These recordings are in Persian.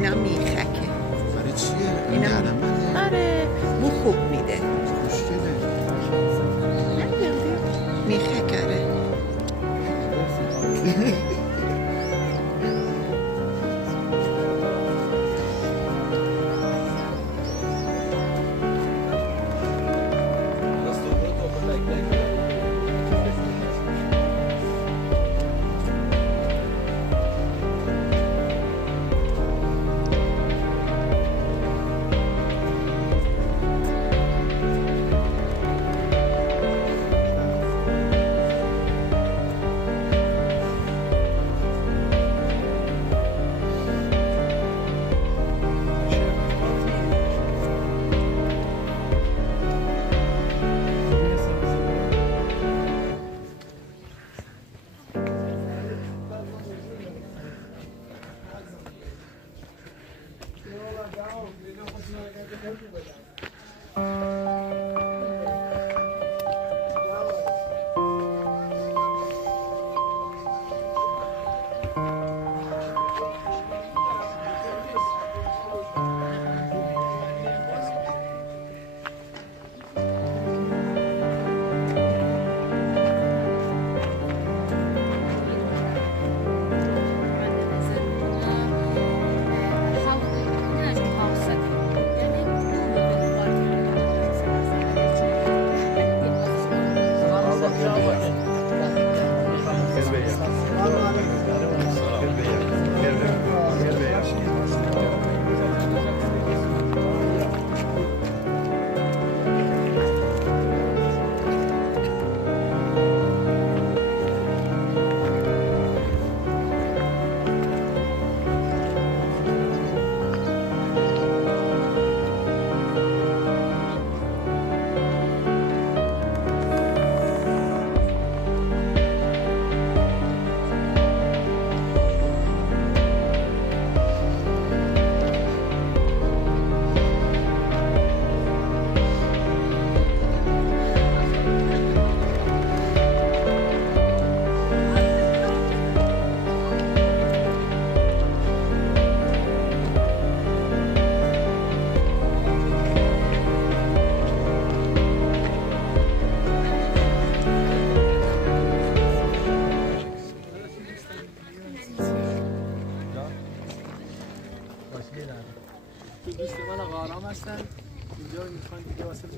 اینا میخکه. برای چیه؟ اینا گرمه؟ آره مو خوب میده. خوشگله. میخک آره. دوست من آقا آرام هستن اینجا میخوان دیگه واسه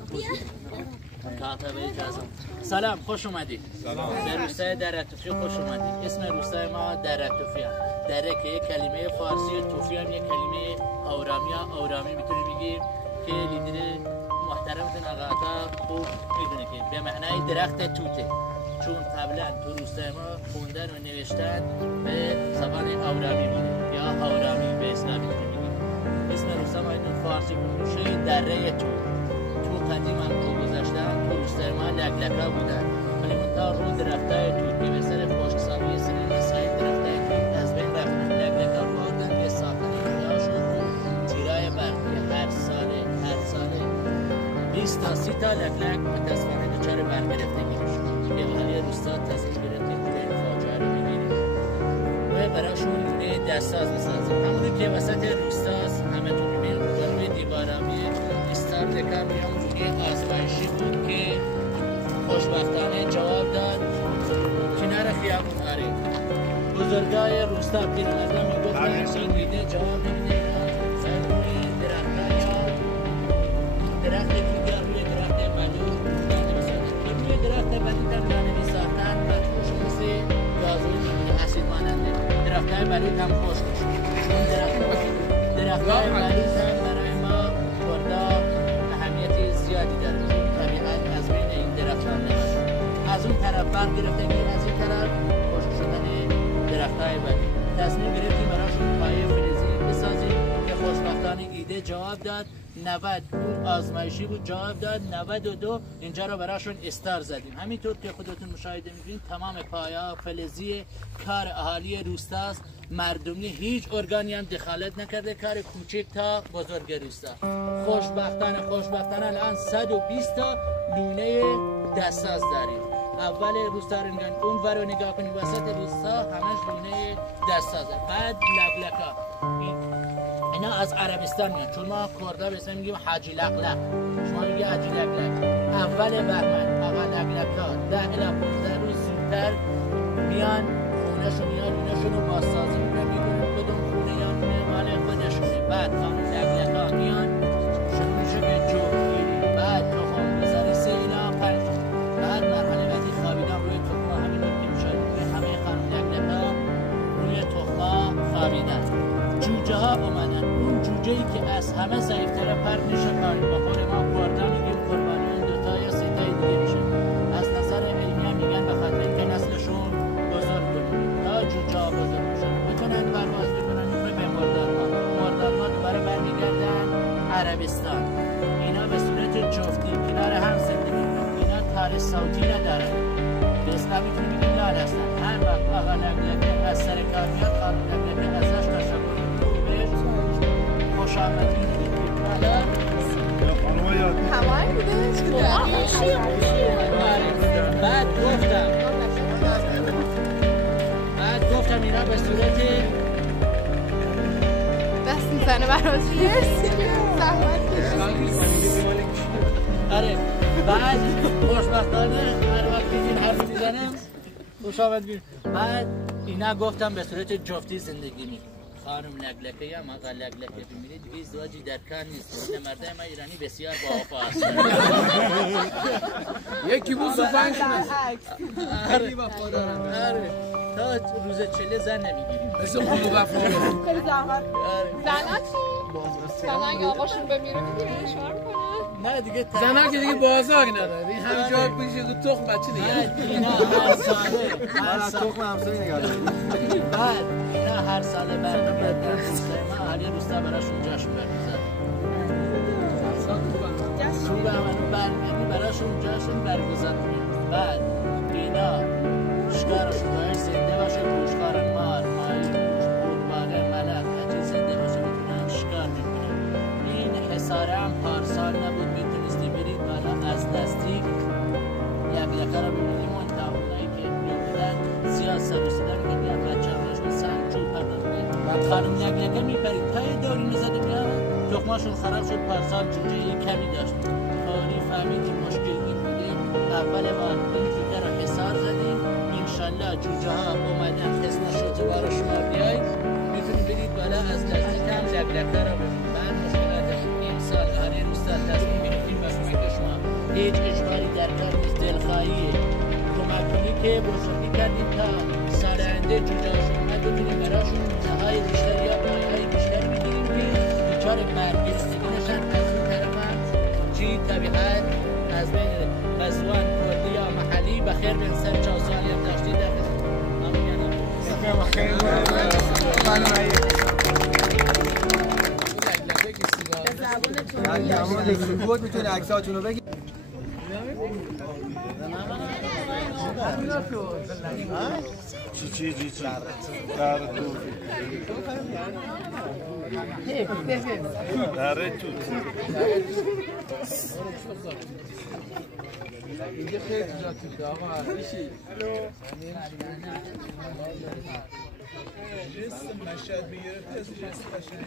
سلام خوش اومدید. سلام. در روستای دره‌توفی خوش اومدید. اسم روستای ما دره‌توفی است. دره که یک کلمه فارسی، توفی هم یک کلمه آورامی میتونی بگی که لیدر محترمتون آقا عطا خوب میدونه که به معنای درخت توته، چون قبلا تو روستای ما خوندن و نوشتن به زبان آورامی بوده یا آورامی به اسلامی میتونی بگی. اسم روستا ما این فارسی بود دره تو قدیم هم تو گذاشتن تو روستای ما لگلکا بودن، ولی منتها رو درختای توت که به سر خشکسالی سر سایر درختای توت از بین رفتن. لگلکا رو آوردن یه ساختن اینجاشون رو تیرای برقی هر ساله 20 تا 30 تا لگلک متاسفانه دچار برق گرفتگی میشن. یه حالی روستا تصمیم گرفتیم که این فاجعه رو بگیریم و براشون یه دستساز بسازیم. همونی که وسط روستاست همه تو میبینید روی دیوارمی استار دکار میام روی آزمایشی بود که خوشبختانه جواب داد. کنار خیابون آره بزرگای روستا پیرمردا میگفتن این دیده جواب نمیده. سر روی درخت یا درخت دیگر روی درخت بلور دانه میسازن. روی درخت بلور هم دانه میسازن و خوش مثل گازوی میمونه اسید ماننده. درختای بلور هم خوش میشه. چون درختای بلور هم برای ما خوردا اهمیت زیادی داره. طبیعت از بین این درختان نمیشه. از اون طرف برق گرفتگی، از این طرف خشک شدن درختای بلور. تصمیم گرفتیم براشون پایه فلزی بسازیم که خوشبختانه ایده جواب داد. 90 اون آزمایشی بود جواب داد. 92 اینجا رو براشون استار زدیم. همینطور که خودتون مشاهده می‌بینید تمام پایه فلزی کار اهالی روستاست. مردمی هیچ ارگانی هم دخالت نکرده. کار کوچک تا بزرگ روستا. خوشبختانه الان 120 تا لونه دستساز داریم. اول روستا رو نگاه اون ور رو نگاه کنید وسط روستا همش لونه دستسازه. بعد لگلکا اینا از عربستان میان، چون ما کردا به میگیم حاجی لقلق، شما میگی حاجی لقلق. اول بهمن آقا لقلق‌ها 10 الی 15 روز زودتر میان خونه‌شون، میان ایناشون رو بازسازی میکنن، میدونن کدوم خونه یا مال خودشونه. بعد خانم لقلق‌ها میان شروع میشه به جفتگیری، بعد تخم گذاری 3 الی 5، بعد مرحله بعدی خوابیدن روی تخم‌ها. همینطور که میشه همه خانم لقلق‌ها روی تخم‌ها خوابیدن. جوجه ها اومدن، اون جوجه ای که از همه ضعیف‌تره پرت میشه پایین. با خود ما کردا میگیم قربانی اون 2 تا یا 3 تا دیگه میشه. از نظر علمی هم میگن به خاطر اینکه نسلشون بزرگ کنیم تا جوجه ها بزرگ میشن بتونن پرواز بکنن به مردارها. مردارها دوباره برمیگردن عربستان. اینا به صورت جفتی کنار هم زندگی میکنن. اینا تار صوتی ندارن، به اصطلاح میتونیم بگیم لال هستن. هر وقت آقا لقلقه از سر کار میاد، خانم لقلقه ازش تشکر خوش آمدید میگیم. حالا همه بوده بعد گفتم اینا به صورت دست میزنه براش. آره بعد خوشبختانه هر وقت این حرف میزنه خوش آمدید. بعد اینا گفتم به صورت جفتی زندگی میکنه. خانم لقلقه یا آقا لقلقه بمیرید دیگه ازدواجی در کار نیست. این مرده ما ایرانی بسیار با وفا هست. یکی بود و 5 شونه. خیلی وفادارن. آره تا روز چله زن نمیگیریم. مثل خود وفا. خیلی زحمت. زنا چی؟ زنا اگه آقاشون بمیره میگیره شوهر میکنه؟ نه دیگه زنا که دیگه بازار نداره. این همه جا بشه تو تخم بچه دیگه. اینا هر ساله تخم همسایه نگردن. بعد اینا هر ساله برمیگردن روستای ما. اهالی روستا براشون جشن برمیزن. چون به همانون برمیگردی براشون جشن برگزار کنید. بعد اینا شکارشون باید زنده باشه، گوشکارن مار، ماهی گوش، قورباغه، ملک، هرچی زنده باشه میتونن شکار میکنن. این حصاره هم پارسال نبود، میتونستی برید بالا از نزدیک لقلقه رو ببینیم. اون تاونایی که میبودن زیاد سروسیدن که بیان بچه همشون سنگ چوب پردن. بعد خانم لقلقه میپرید تای دوری میزده بیان تخماشون خراب شد. پارسال جوجه کمی داشت، طوری فهمیدیم مشکل این بودیم. اول بار این جوجه رو حصار زدیم. انشالله جوجه ها اومدن خسته شد دوباره شما بیایید میتونید برید بالا از نزدیک هم لقلقه رو ببینید. بعد مشکلاتش امسال اهالی روستا تصمیم گرفتیم با کمک شما، هیچ اجباری در کار نیست، دلخواهیه، کمک کنی که بزرگی کردیم تا سال آینده جوجه هاشون اومد ببینیم براشون های بیشتر یا های بیشتر میگیریم که بیچار برگرفتگی نشن. از اون طرف هم چی طبیعت از بین مزوان کردی یا محلی بخیر به سر 4 سالی هم داشتی در خود میتونه عکساتون رو بگید. چی داره تو داره تو اینجا خیلی جا توده آقا میشی جسم مشهد میگرفت از جسم مشهد